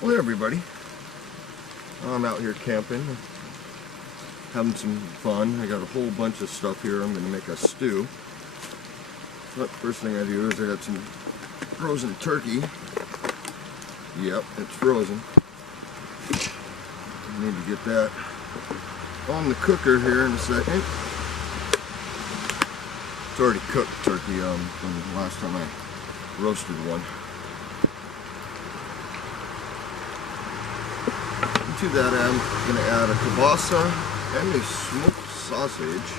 Well, hey everybody, I'm out here camping, having some fun. I got a whole bunch of stuff here. I'm going to make a stew. But first thing I do is I got some frozen turkey. Yep, it's frozen. I need to get that on the cooker here in a second. It's already cooked turkey from the last time I roasted one. To that I'm going to add a kielbasa and a smoked sausage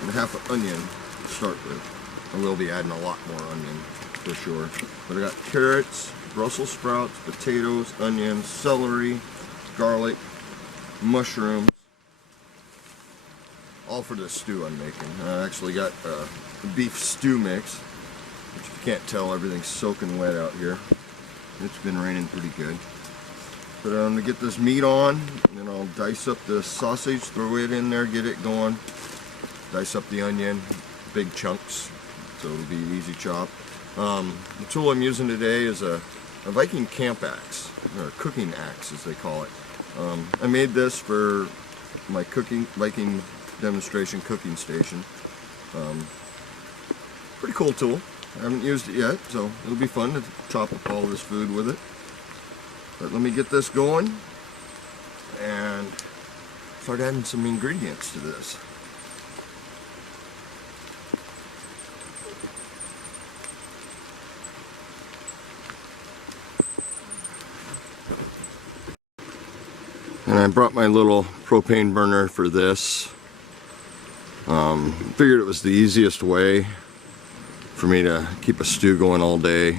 and half an onion to start with. I will be adding a lot more onion for sure. But I got carrots, Brussels sprouts, potatoes, onions, celery, garlic, mushrooms, all for the stew I'm making. I actually got a beef stew mix, which if you can't tell, everything's soaking wet out here. It's been raining pretty good. But I'm going to get this meat on, and then I'll dice up the sausage, throw it in there, get it going. Dice up the onion, big chunks, so it'll be easy chop. The tool I'm using today is a Viking camp axe, or a cooking axe as they call it. I made this for my Viking demonstration cooking station. Pretty cool tool. I haven't used it yet, so it'll be fun to chop up all this food with it. But let me get this going and start adding some ingredients to this. And I brought my little propane burner for this. Figured it was the easiest way for me to keep a stew going all day.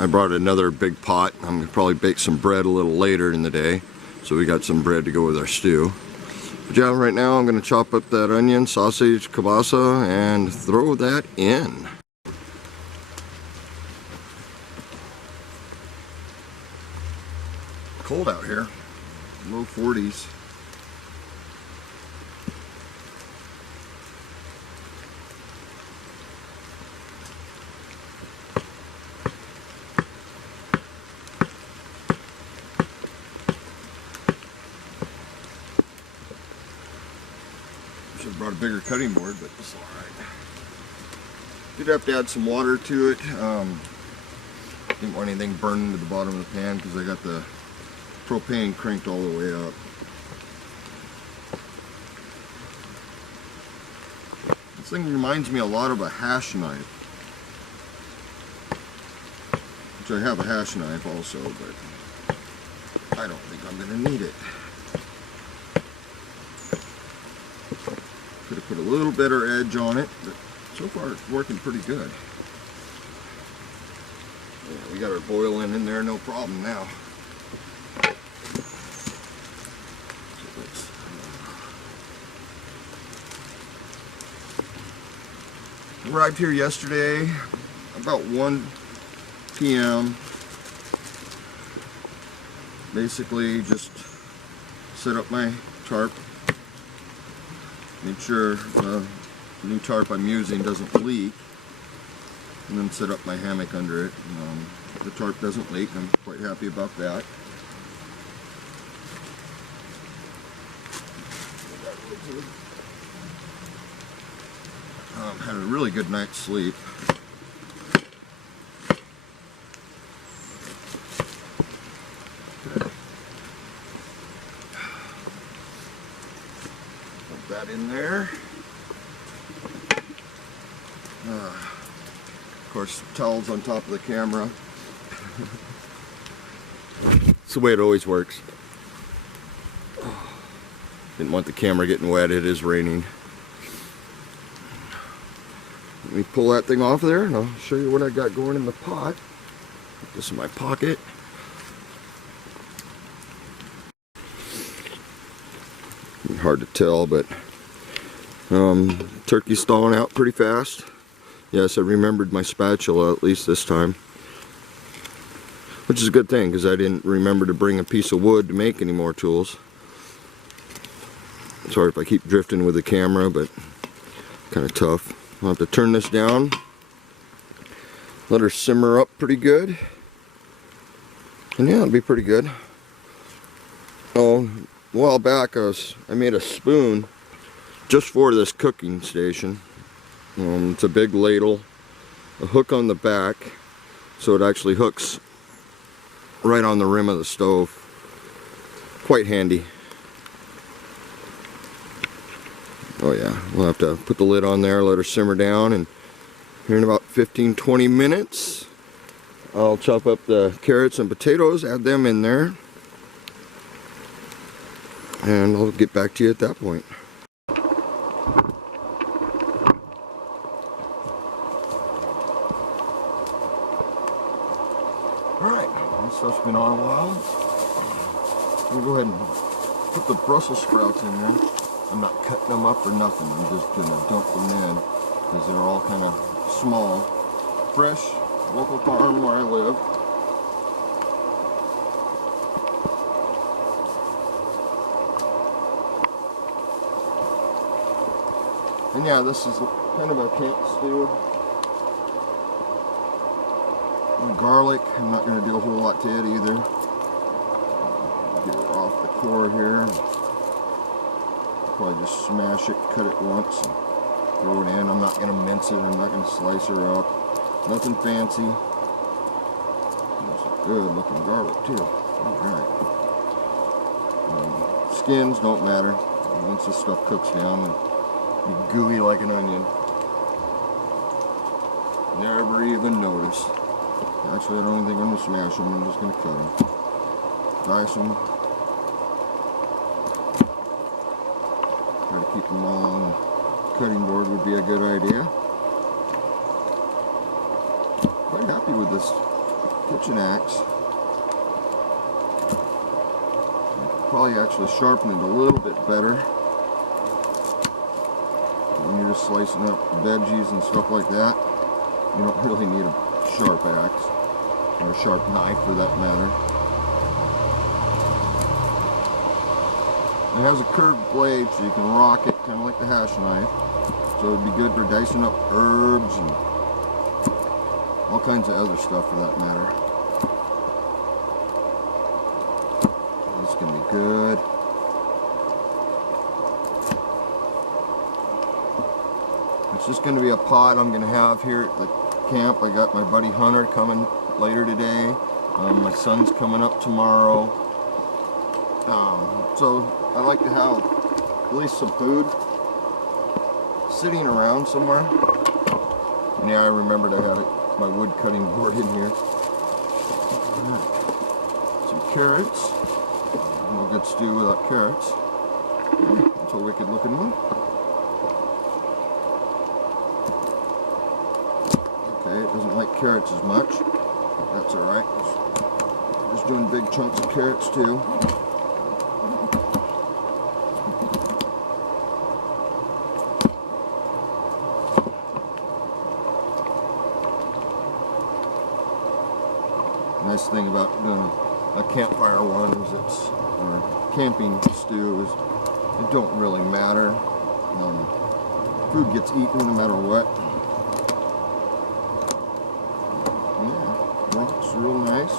I brought another big pot. I'm going to probably bake some bread a little later in the day. So we got some bread to go with our stew. But yeah, right now I'm going to chop up that onion, sausage, kielbasa, and throw that in. Cold out here, low 40s. Should have brought a bigger cutting board, but it's alright. Did have to add some water to it. Didn't want anything burning to the bottom of the pan because I got the propane cranked all the way up. This thing reminds me a lot of a hash knife. Which I have a hash knife also, but I don't think I'm going to need it. Could have put a little better edge on it, but so far it's working pretty good. Yeah, we got our boiling in there, no problem now. Arrived here yesterday about 1 p.m. Basically just set up my tarp. Make sure the new tarp I'm using doesn't leak, and then set up my hammock under it. The tarp doesn't leak. I'm quite happy about that. Had a really good night's sleep. Good. Put that in there. Of course, towels on top of the camera. It's the way it always works. Didn't want the camera getting wet. It is raining. Let me pull that thing off there and I'll show you what I got going in the pot. Put this in my pocket. Hard to tell, but turkey's thawing out pretty fast. Yes, I remembered my spatula at least this time, which is a good thing because I didn't remember to bring a piece of wood to make any more tools. Sorry if I keep drifting with the camera, but kind of tough. I'll have to turn this down Let her simmer up pretty good. And yeah, it'll be pretty good. Oh, a while back I made a spoon just for this cooking station. It's a big ladle, a hook on the back, so it actually hooks right on the rim of the stove. Quite handy. Oh yeah, we'll have to put the lid on there, let her simmer down, and here in about 15-20 minutes I'll chop up the carrots and potatoes, add them in there, and I'll get back to you at that point. Alright, this stuff's been on a while. We'll go ahead and put the Brussels sprouts in there. I'm not cutting them up or nothing, I'm just going to dump them in because they're all kind of small. Fresh, local farm where I live. And yeah, this is kind of a camp stew. And garlic, I'm not going to do a whole lot to it either. Get it off the core here. Probably just smash it, cut it once, and throw it in. I'm not going to mince it, I'm not going to slice her up. Nothing fancy. That's a good looking garlic too. Alright. Skins don't matter. Once this stuff cooks down, it'll be gooey like an onion. Never even notice. Actually, I don't even think I'm going to smash them, I'm just going to cut them. Dice them. Try to keep them all on the cutting board would be a good idea. Quite happy with this kitchen axe. Probably actually sharpen it a little bit better. When you're just slicing up veggies and stuff like that, you don't really need a sharp axe, or a sharp knife for that matter. It has a curved blade so you can rock it, kind of like the hash knife. So it'd be good for dicing up herbs and all kinds of other stuff for that matter. This is going to be good. It's just going to be a pot I'm going to have here at the camp. I got my buddy Hunter coming later today. My son's coming up tomorrow. So I like to have at least some food sitting around somewhere. And yeah, I remembered I had my wood cutting board in here. Some carrots. No good stew without carrots. That's a wicked looking one. Okay, it doesn't like carrots as much. That's alright. Just doing big chunks of carrots too. Nice thing about doing a campfire one is it's, or camping stew is, it don't really matter. Food gets eaten no matter what. Yeah, well, it's real nice.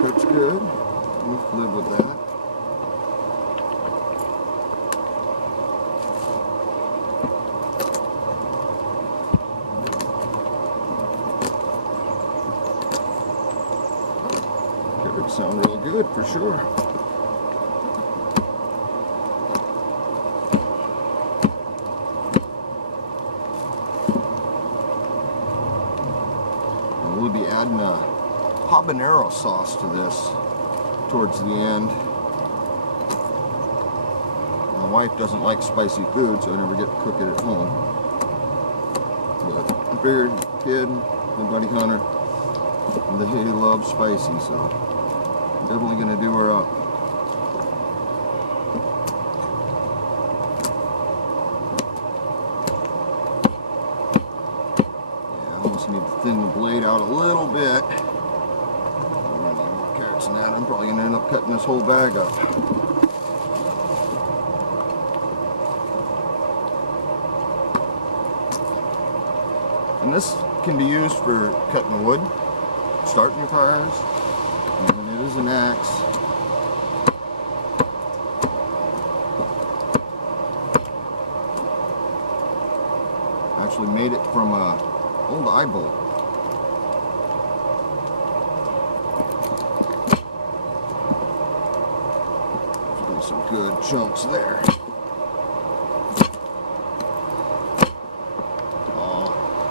Cooks good. We'll live with that. Sound real good for sure. And we'll be adding a habanero sauce to this towards the end. My wife doesn't like spicy food, so I never get to cook it at home. But I figured, kid, my buddy Hunter, he loves spicy, so definitely going to do her up. Yeah, I almost need to thin the blade out a little bit. I'm going to need more carrots than that. I'm probably going to end up cutting this whole bag up. And this can be used for cutting the wood, starting your fires, and it is an axe. Actually made it from an old eye bolt. There's some good chunks there.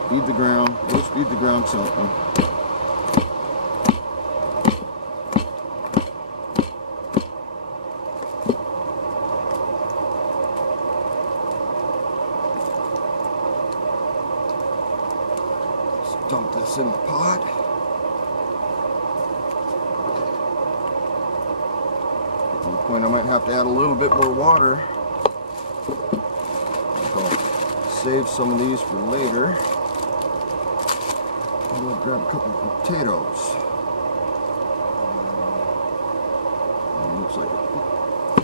Feed the ground. Let's feed the ground something. Let's dump this in the pot. Get to the point I might have to add a little bit more water. I'll save some of these for later. We'll grab a couple of potatoes. Looks like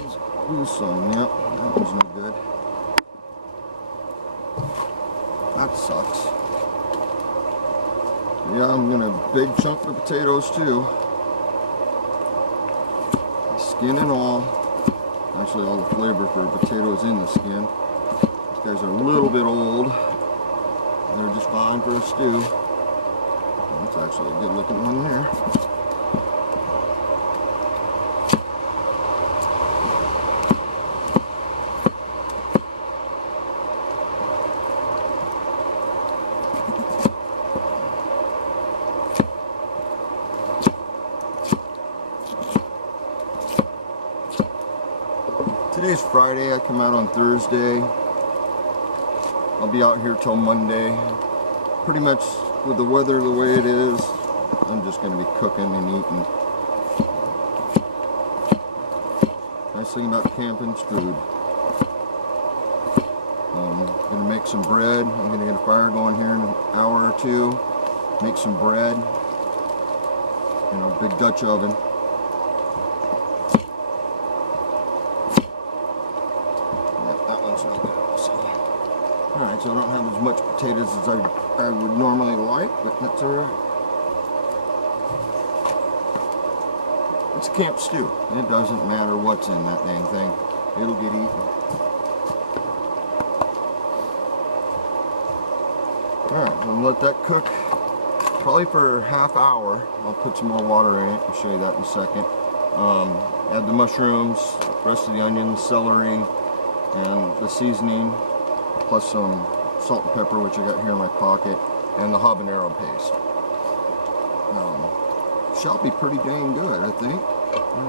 it's lose some. Yep, that one's no good. That sucks. Yeah, I'm gonna big chunk the potatoes too. Skin and all. Actually, all the flavor for potatoes in the skin. These guys are a little bit old. They're just fine for a stew. That's actually a good looking one there. Today's Friday. I come out on Thursday. I'll be out here till Monday. Pretty much with the weather the way it is, I'm just going to be cooking and eating. Nice thing about camping is food. I'm going to make some bread. I'm going to get a fire going here in an hour or two. Make some bread in a big Dutch oven. Alright, so I don't have as much potatoes as I would normally like, but that's alright. It's a camp stew. It doesn't matter what's in that dang thing. It'll get eaten. Alright, we'll let that cook probably for a half hour. I'll put some more water in it. I'll show you that in a second. Add the mushrooms, the rest of the onions, celery, and the seasoning, plus some salt and pepper, which I got here in my pocket, and the habanero paste. Shall be pretty dang good, I think.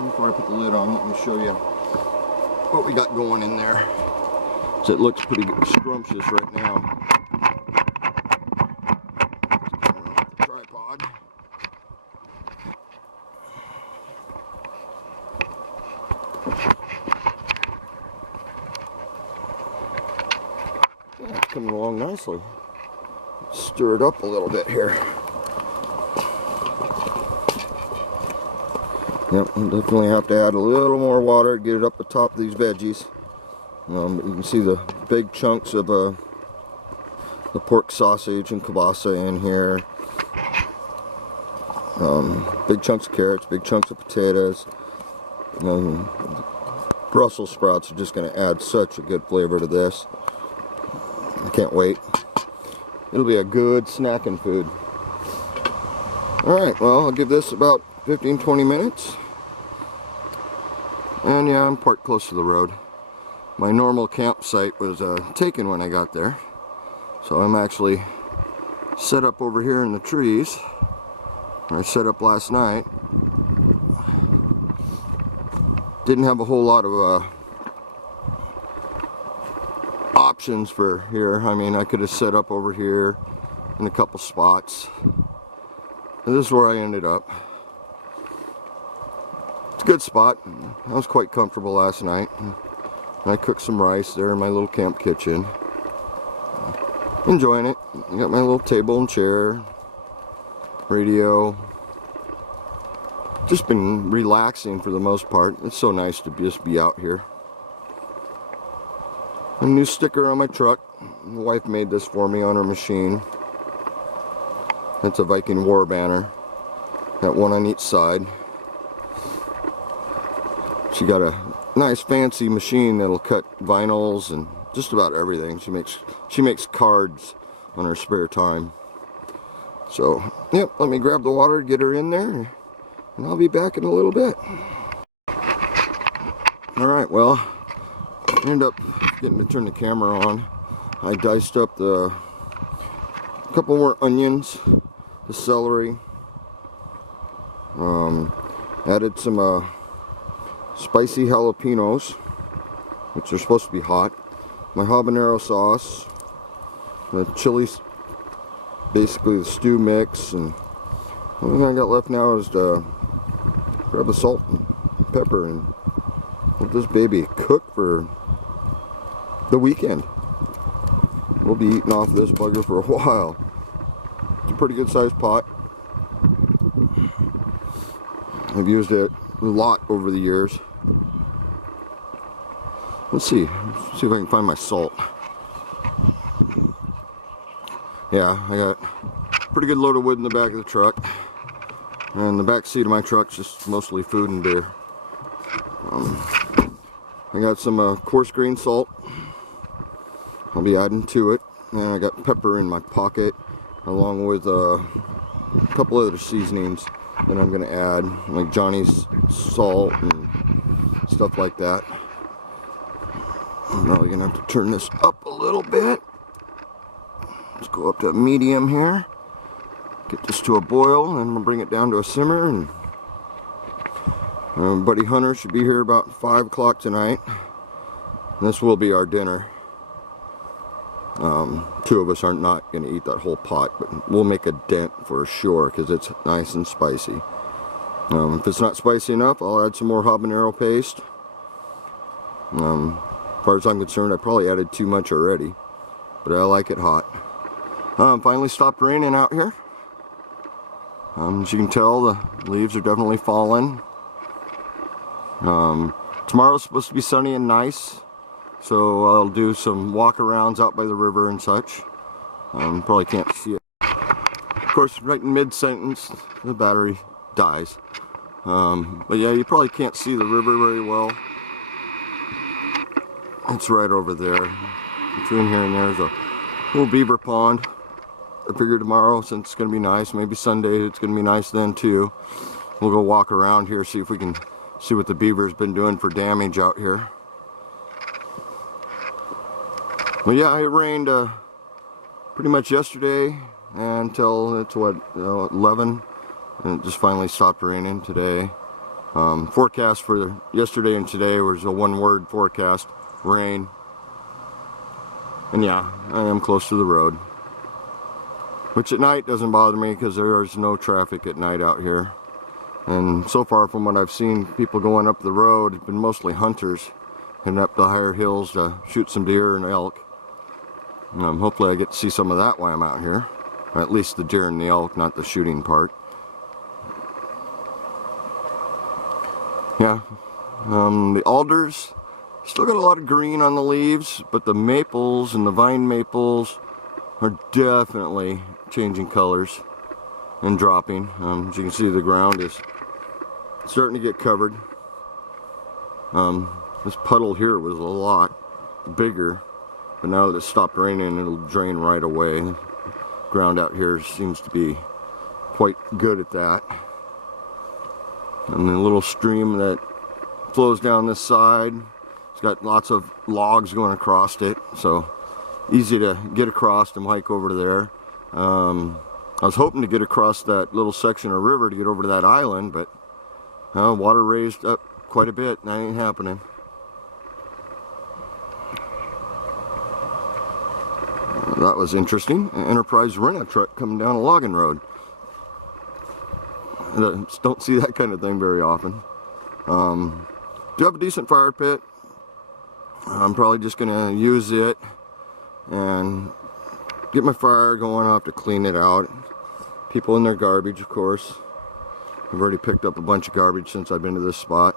Before I put the lid on, let me show you what we got going in there. So it looks pretty good, scrumptious right now. The tripod. Yeah, it's coming along nicely. Stir it up a little bit here. Yep, definitely have to add a little more water to get it up the top of these veggies. You can see the big chunks of the pork sausage and kielbasa in here. Big chunks of carrots, big chunks of potatoes. Brussels sprouts are just going to add such a good flavor to this. I can't wait. It'll be a good snacking food. Alright, well, I'll give this about 15-20 minutes. And yeah, I'm parked close to the road. My normal campsite was taken when I got there. So I'm actually set up over here in the trees. I set up last night. Didn't have a whole lot of options for here. I mean, I could have set up over here in a couple spots. And this is where I ended up. It's a good spot. I was quite comfortable last night. I cooked some rice there in my little camp kitchen. Enjoying it. I got my little table and chair, radio. Just been relaxing for the most part. It's so nice to just be out here. A new sticker on my truck. My wife made this for me on her machine. That's a Viking war banner. Got one on each side. She got a nice fancy machine that'll cut vinyls and just about everything. She makes cards on her spare time. So, yep, let me grab the water, get her in there, and I'll be back in a little bit. Alright, well, I ended up getting to turn the camera on. I diced up a couple more onions, the celery, added some spicy jalapenos, which are supposed to be hot, my habanero sauce, the chilies, basically the stew mix, and the only thing I got left now is to grab the salt and pepper and let this baby cook for the weekend. We'll be eating off this bugger for a while. It's a pretty good sized pot. I've used it a lot over the years. Let's see if I can find my salt. Yeah, I got a pretty good load of wood in the back of the truck, and the back seat of my truck's just mostly food and beer. I got some coarse grain salt I'll be adding to it, and I got pepper in my pocket along with a couple other seasonings that I'm going to add, like Johnny's salt and stuff like that. I'm probably going to have to turn this up a little bit. Let's go up to medium here. Get this to a boil, and then we'll bring it down to a simmer. And Buddy Hunter should be here about 5 o'clock tonight. And this will be our dinner. 2 of us are not going to eat that whole pot, but we'll make a dent for sure because it's nice and spicy. If it's not spicy enough, I'll add some more habanero paste. As far as I'm concerned, I probably added too much already, but I like it hot. Finally stopped raining out here. As you can tell, the leaves are definitely falling. Tomorrow's supposed to be sunny and nice, so I'll do some walk-arounds out by the river and such. Probably can't see it. Of course, right in mid-sentence, the battery dies. But yeah, you probably can't see the river very well. It's right over there. Between here and there is a little beaver pond. I figure tomorrow, since it's going to be nice, maybe Sunday it's going to be nice then too. We'll go walk around here, see if we can see what the beaver's been doing for damage out here. Well, yeah, it rained pretty much yesterday until it's what, 11, and it just finally stopped raining today. Forecast for yesterday and today was a one-word forecast: rain. And yeah, I am close to the road, which at night doesn't bother me because there is no traffic at night out here. And so far from what I've seen, people going up the road have been mostly hunters heading up the higher hills to shoot some deer and elk. Hopefully I get to see some of that while I'm out here, or at least the deer and the elk, not the shooting part. Yeah, the alders still got a lot of green on the leaves, but the maples and the vine maples are definitely changing colors and dropping. As you can see, the ground is starting to get covered. This puddle here was a lot bigger, but now that it stopped raining, it'll drain right away. The ground out here seems to be quite good at that. And the little stream that flows down this side, it's got lots of logs going across it, so easy to get across and hike over to there. I was hoping to get across that little section of river to get over to that island, but water raised up quite a bit, and that ain't happening. That was interesting. An Enterprise rent-a truck coming down a logging road. Don't see that kind of thing very often. Do have a decent fire pit. I'm probably just going to use it and get my fire going. I'll have to clean it out. People in their garbage, of course. I've already picked up a bunch of garbage since I've been to this spot.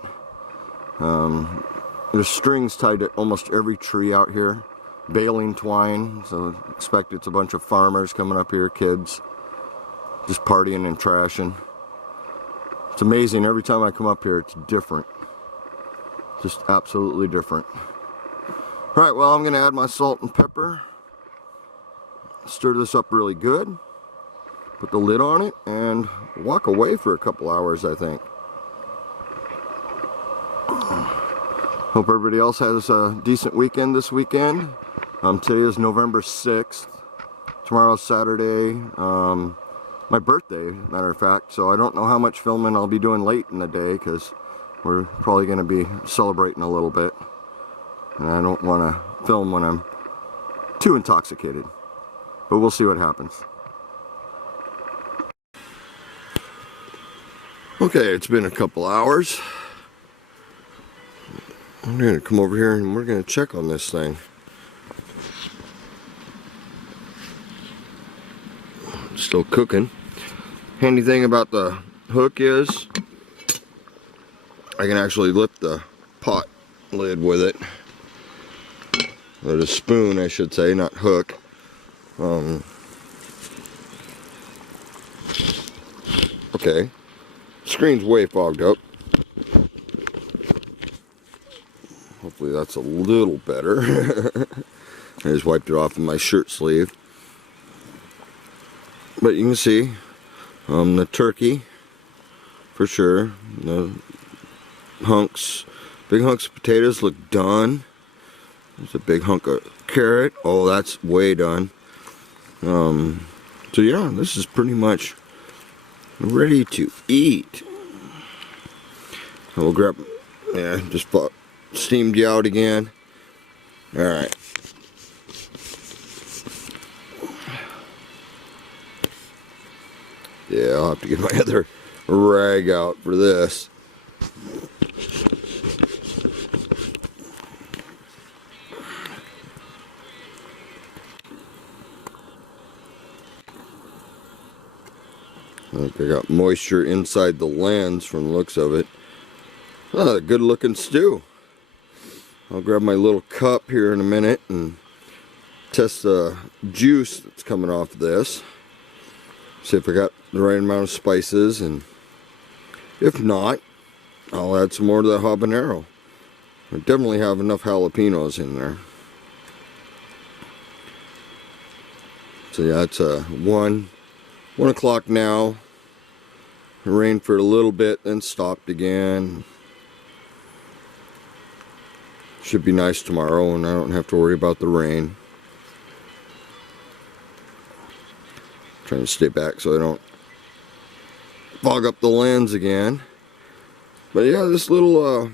There's strings tied to almost every tree out here. Baling twine, so expect it's a bunch of farmers coming up here, kids. just partying and trashing. It's amazing, every time I come up here it's different. Just absolutely different. Alright, well, I'm going to add my salt and pepper. Stir this up really good. Put the lid on it and walk away for a couple hours, I think. Hope everybody else has a decent weekend this weekend. Today is November 6th. Tomorrow's Saturday. My birthday, matter of fact. So I don't know how much filming I'll be doing late in the day because we're probably going to be celebrating a little bit. And I don't want to film when I'm too intoxicated. But we'll see what happens. Okay, it's been a couple hours. I'm going to come over here and we're going to check on this thing. Still cooking. Handy thing about the hook is I can actually lift the pot lid with it. Or the spoon, I should say, not hook. Okay. Screen's way fogged up. Hopefully that's a little better. I just wiped it off with my shirt sleeve. But you can see the turkey, for sure. The hunks, big hunks of potatoes look done. There's a big hunk of carrot. Oh, that's way done. So yeah, this is pretty much ready to eat. We'll grab, yeah, just steamed you out again. Alright. Yeah, I'll have to get my other rag out for this. Look, I got moisture inside the lens from the looks of it. Oh, good looking stew. I'll grab my little cup here in a minute and test the juice that's coming off of this. See if I got the right amount of spices, and if not, I'll add some more to the habanero. I definitely have enough jalapenos in there. So yeah, it's 1 o'clock now. It rained for a little bit, then stopped again. Should be nice tomorrow, and I don't have to worry about the rain. Trying to stay back so I don't fog up the lens again. But yeah, this little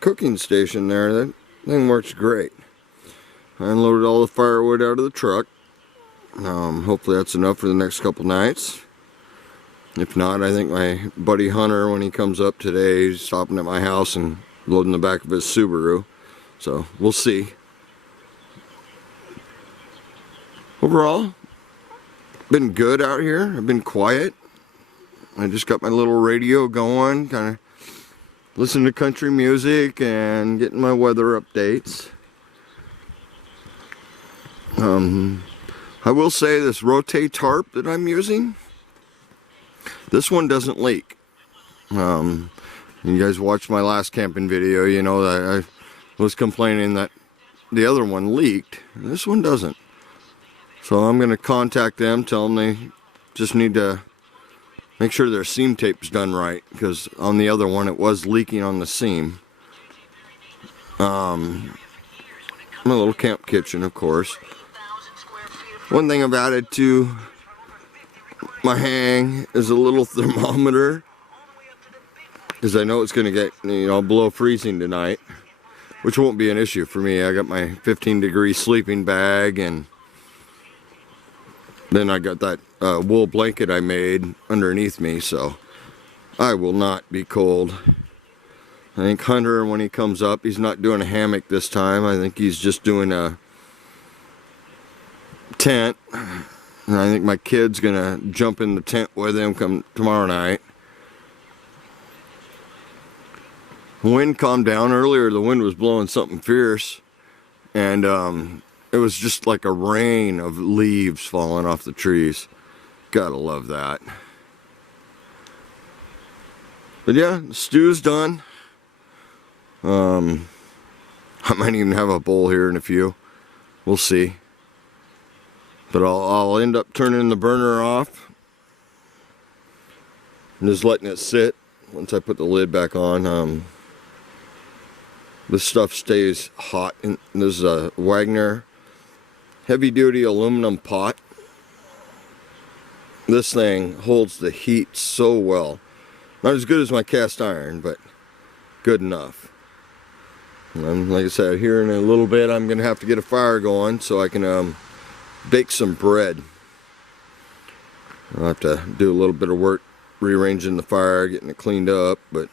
cooking station there, that thing works great. I unloaded all the firewood out of the truck. Hopefully that's enough for the next couple nights. If not, I think my buddy Hunter, when he comes up today, he's stopping at my house and loading the back of his Subaru. So we'll see. Overall, been good out here. I've been quiet. I just got my little radio going, kind of listening to country music and getting my weather updates. I will say this Rotate tarp that I'm using, this one doesn't leak. You guys watched my last camping video, you know that I was complaining that the other one leaked. This one doesn't. So I'm going to contact them, tell them they just need to make sure their seam tape's done right, because on the other one it was leaking on the seam. My little camp kitchen, of course. One thing I've added to my hang is a little thermometer, because I know it's going to get, you know, below freezing tonight, which won't be an issue for me. I got my 15-degree sleeping bag, and then I got that wool blanket I made underneath me, so I will not be cold. I think Hunter, when he comes up, he's not doing a hammock this time. I think he's just doing a tent. And I think my kid's gonna jump in the tent with him come tomorrow night. The wind calmed down earlier. The wind was blowing something fierce, and it was just like a rain of leaves falling off the trees. Gotta love that. But yeah, the stew's done. I might even have a bowl here in a few. We'll see. But I'll end up turning the burner off and just letting it sit once I put the lid back on. This stuff stays hot. And this is a Wagner heavy-duty aluminum pot. This thing holds the heat so well. Not as good as my cast iron, but good enough. And like I said, here in a little bit I'm going to have to get a fire going so I can bake some bread. I'll have to do a little bit of work rearranging the fire, getting it cleaned up, but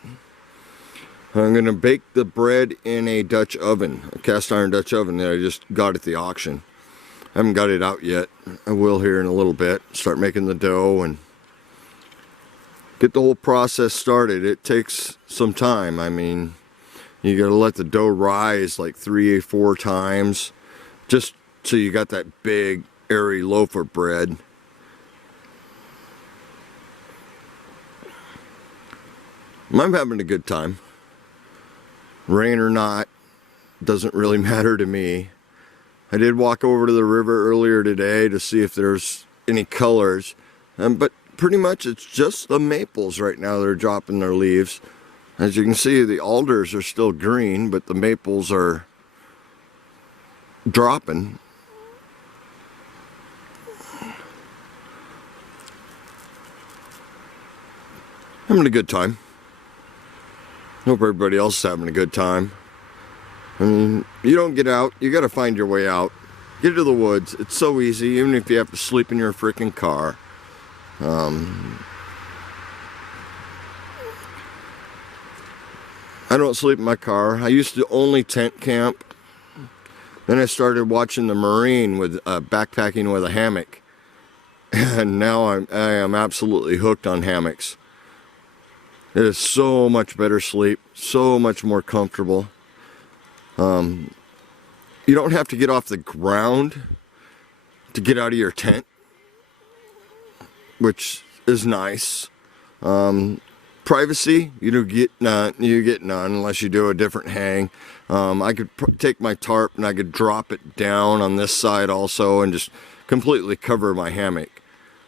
I'm going to bake the bread in a Dutch oven, a cast iron Dutch oven that I just got at the auction. I haven't got it out yet. I will here in a little bit. Start making the dough and get the whole process started. It takes some time. I mean, you gotta let the dough rise like 3 or 4 times just so you got that big airy loaf of bread. I'm having a good time. Rain or not, doesn't really matter to me. I did walk over to the river earlier today to see if there's any colors, but pretty much it's just the maples right now that are dropping their leaves. As you can see, the alders are still green, but the maples are dropping. Having a good time. Hope everybody else is having a good time. I mean, you don't get out, you gotta find your way out. Get to the woods. It's so easy, even if you have to sleep in your freaking car. I don't sleep in my car. I used to only tent camp. Then I started watching the Marine with backpacking with a hammock. And now I am absolutely hooked on hammocks. It is so much better sleep, so much more comfortable. You don't have to get off the ground to get out of your tent, which is nice. Privacy, you get none unless you do a different hang. I could take my tarp and I could drop it down on this side also and just completely cover my hammock.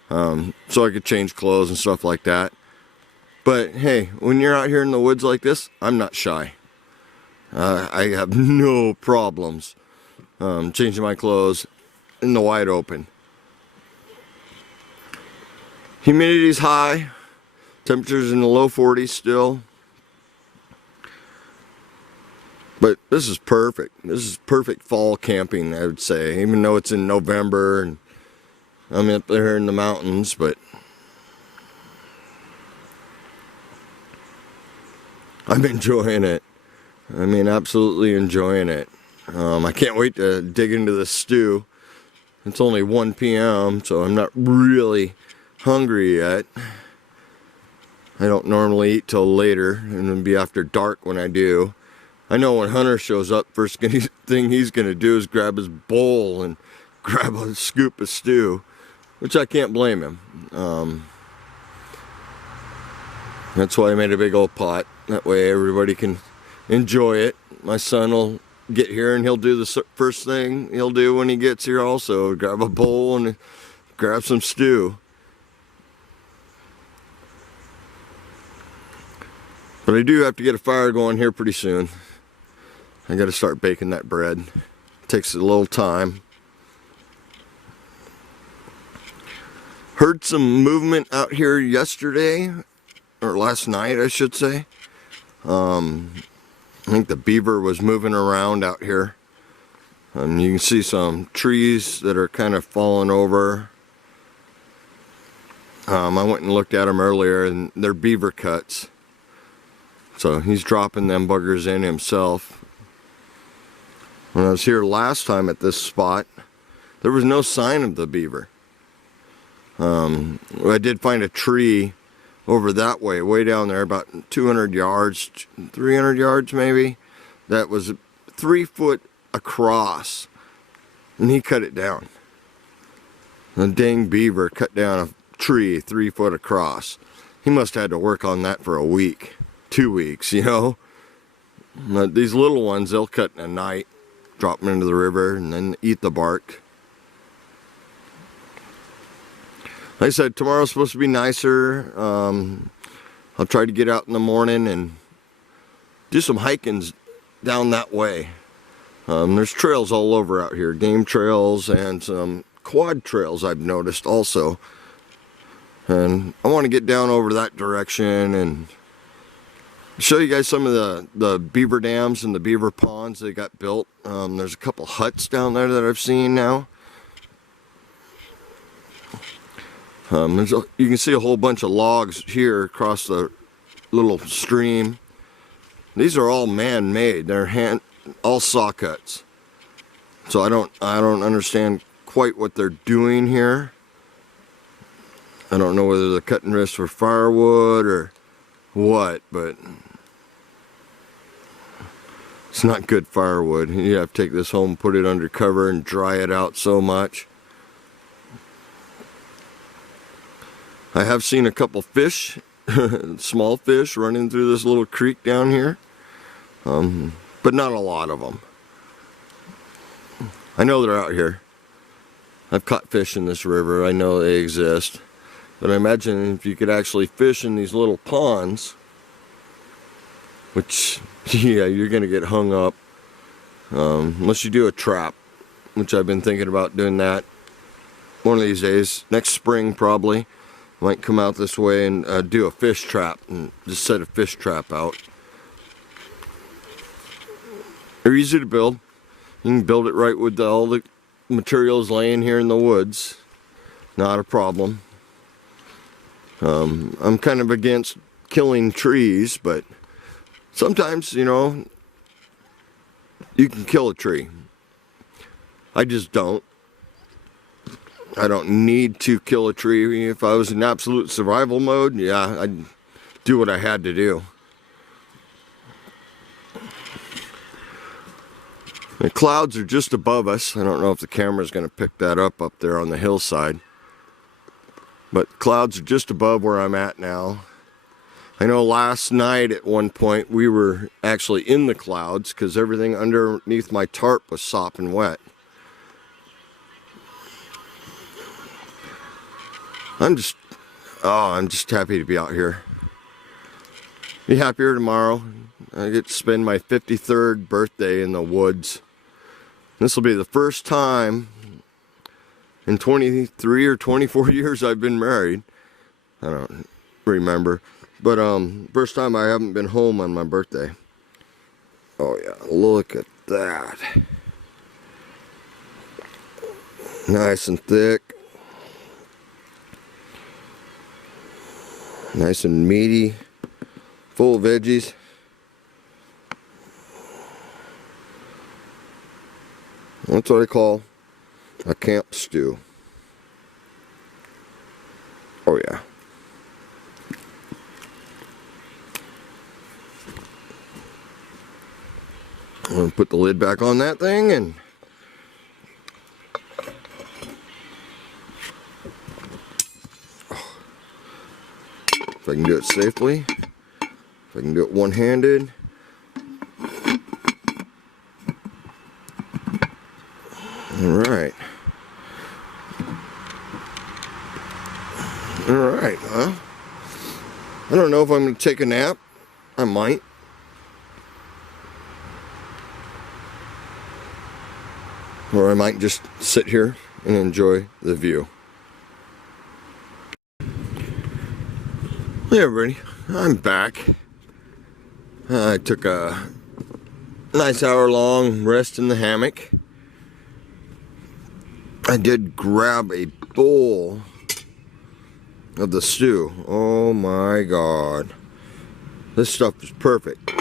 So I could change clothes and stuff like that. But hey, when you're out here in the woods like this, I'm not shy. I have no problems changing my clothes in the wide open. Humidity's high. Temperatures in the low 40s still. But this is perfect. This is perfect fall camping, I would say. Even though it's in November and I'm up there in the mountains, but I'm enjoying it. I mean, absolutely enjoying it. I can't wait to dig into the stew. It's only 1 p.m., so I'm not really hungry yet. I don't normally eat till later, and it'll be after dark when I do. I know when Hunter shows up, first thing he's going to do is grab his bowl and grab a scoop of stew, which I can't blame him. That's why I made a big old pot. That way everybody can enjoy it. My son will get here and he'll do the first thing he'll do when he gets here also. Grab a bowl and grab some stew. But I do have to get a fire going here pretty soon. I got to start baking that bread. It takes a little time. Heard some movement out here yesterday, or last night I should say. I think the beaver was moving around out here. You can see some trees that are kind of falling over. I went and looked at them earlier and they're beaver cuts. So he's dropping them buggers in himself. When I was here last time at this spot, there was no sign of the beaver. I did find a tree over that way down there, about 200 yards, 300 yards maybe, that was 3 foot across, and he cut it down. The dang beaver cut down a tree 3 foot across. He must have had to work on that for a week, 2 weeks, you know. But these little ones, they'll cut in a night, drop them into the river, and then eat the bark. Like I said, tomorrow's supposed to be nicer. I'll try to get out in the morning and do some hiking down that way. There's trails all over out here, game trails and some quad trails I've noticed also. And I want to get down over that direction and show you guys some of the beaver dams and the beaver ponds they got built. There's a couple huts down there that I've seen now. You can see a whole bunch of logs here across the little stream. These are all man-made. They're all saw cuts. So I don't understand quite what they're doing here. I don't know whether they're cutting wrists for firewood or what, but it's not good firewood. You have to take this home, put it under cover, and dry it out so much. I have seen a couple fish, small fish, running through this little creek down here, but not a lot of them. I know they're out here. I've caught fish in this river. I know they exist. But I imagine if you could actually fish in these little ponds, which, yeah, you're going to get hung up. Unless you do a trap, which I've been thinking about doing that one of these days. Next spring, probably. Might come out this way and do a fish trap and just set a fish trap out. They're easy to build. You can build it right with all the materials laying here in the woods. Not a problem. I'm kind of against killing trees, but sometimes, you know, you can kill a tree. I just don't. I don't need to kill a tree. If I was in absolute survival mode, yeah, I'd do what I had to do. The clouds are just above us. I don't know if the camera's going to pick that up there on the hillside. But clouds are just above where I'm at now. I know last night at one point we were actually in the clouds because everything underneath my tarp was sopping wet. I'm just happy to be out here. Be happier tomorrow. I get to spend my 53rd birthday in the woods. This will be the first time in 23 or 24 years I've been married. I don't remember. But first time I haven't been home on my birthday. Oh yeah, look at that. Nice and thick. Nice and meaty, full of veggies. That's what I call a camp stew. Oh yeah. I'm gonna put the lid back on that thing and if I can do it safely, if I can do it one-handed. Alright. Alright, well, I don't know if I'm going to take a nap. I might. Or I might just sit here and enjoy the view. Hey everybody, I'm back. I took a nice hour-long rest in the hammock. I did grab a bowl of the stew. Oh my god. This stuff is perfect.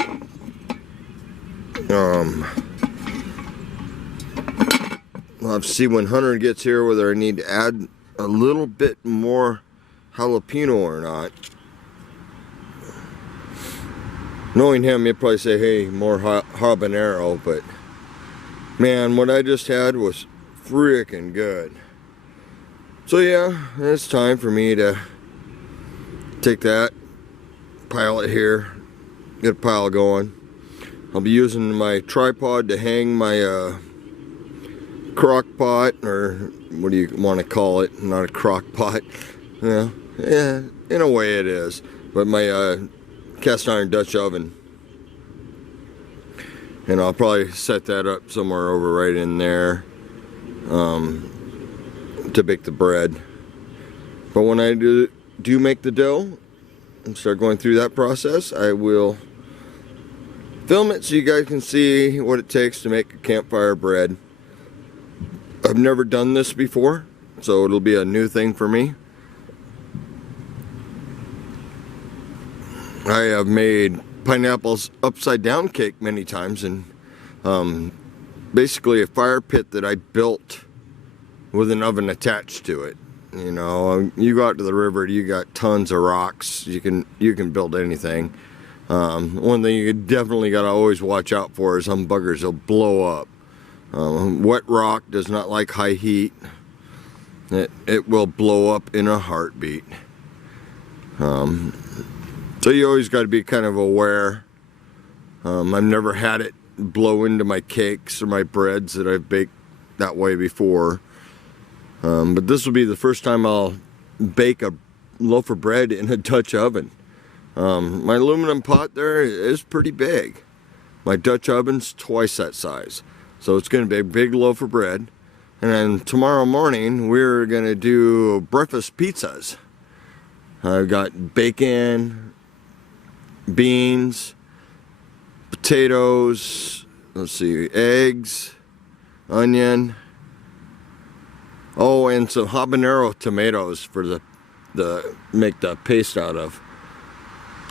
We'll have to see when Hunter gets here whether I need to add a little bit more jalapeno or not. Knowing him, he'd probably say, hey, more habanero, but man, what I just had was freaking good. So yeah, it's time for me to take that, pile it here, get a pile going. I'll be using my tripod to hang my crock pot, or what do you want to call it? Not a crock pot. Yeah, in a way it is. But my cast iron Dutch oven. And I'll probably set that up somewhere over right in there to bake the bread. But when I do make the dough and start going through that process, I will film it so you guys can see what it takes to make a campfire bread. I've never done this before, so it'll be a new thing for me. I have made pineapples upside down cake many times, and basically a fire pit that I built with an oven attached to it. You know, you go out to the river, you got tons of rocks. You can build anything. One thing you definitely got to always watch out for is some buggers will blow up. Wet rock does not like high heat. It will blow up in a heartbeat. So you always got to be kind of aware. I've never had it blow into my cakes or my breads that I've baked that way before. But this will be the first time I'll bake a loaf of bread in a Dutch oven. My aluminum pot there is pretty big. My Dutch oven's twice that size. So it's going to be a big loaf of bread. And then tomorrow morning we're going to do breakfast pizzas. I've got bacon, beans, potatoes, let's see, eggs, onion, oh, and some habanero tomatoes for the make the paste out of.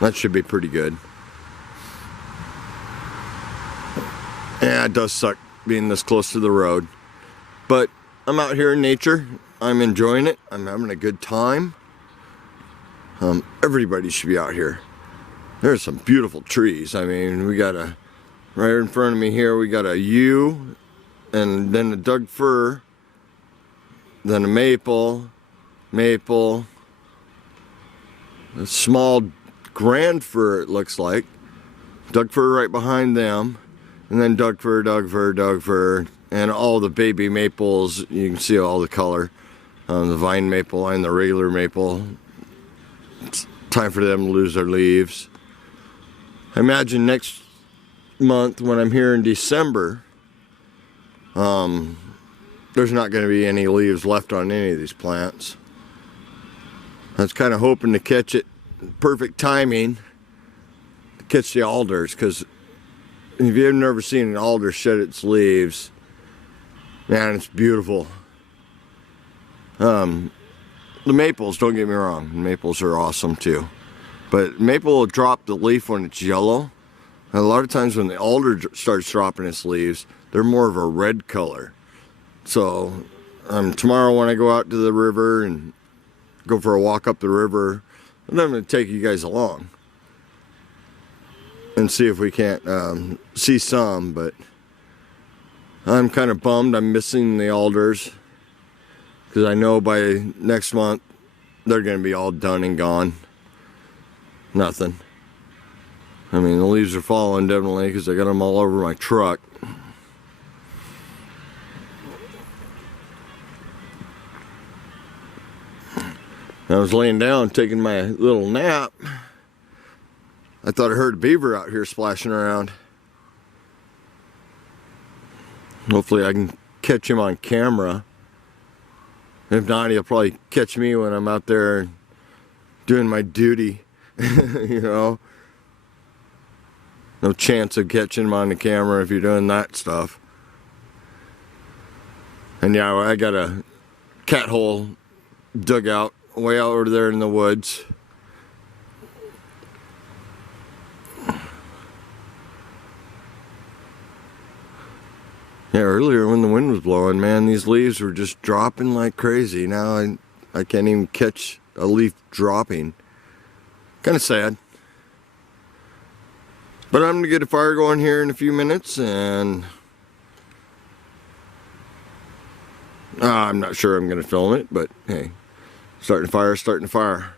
That should be pretty good. Yeah, it does suck being this close to the road, but I'm out here in nature. I'm enjoying it. I'm having a good time. Everybody should be out here. There's some beautiful trees. I mean, we got right in front of me here, we got a yew, and then a Doug fir, then a maple, a small grand fir it looks like, Doug fir right behind them, and then Doug fir, and all the baby maples. You can see all the color. The vine maple and the regular maple. It's time for them to lose their leaves. I imagine next month when I'm here in December, there's not going to be any leaves left on any of these plants. I was kind of hoping to catch it perfect timing to catch the alders, because if you've never seen an alder shed its leaves, man, it's beautiful. The maples, don't get me wrong, maples are awesome too. But maple will drop the leaf when it's yellow. And a lot of times when the alder starts dropping its leaves, they're more of a red color. So tomorrow when I go out to the river and go for a walk up the river, I'm going to take you guys along and see if we can't see some. But I'm kind of bummed I'm missing the alders, because I know by next month they're going to be all done and gone. Nothing. I mean, the leaves are falling definitely, because I got them all over my truck. I was laying down taking my little nap. I thought I heard a beaver out here splashing around. Hopefully I can catch him on camera. If not, he'll probably catch me when I'm out there doing my duty. You know, no chance of catching him on the camera if you're doing that stuff. And yeah, I got a cat hole dug out way out over there in the woods. Yeah, earlier when the wind was blowing, man, these leaves were just dropping like crazy. Now I can't even catch a leaf dropping. Kind of sad. But I'm going to get a fire going here in a few minutes, and I'm not sure I'm going to film it, but hey, starting a fire, starting a fire.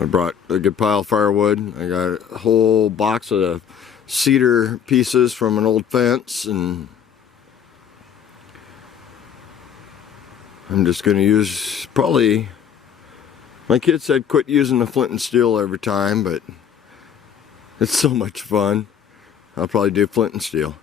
I brought a good pile of firewood. I got a whole box of cedar pieces from an old fence, and I'm just going to use, probably, my kid said quit using the flint and steel every time, but it's so much fun. I'll probably do flint and steel.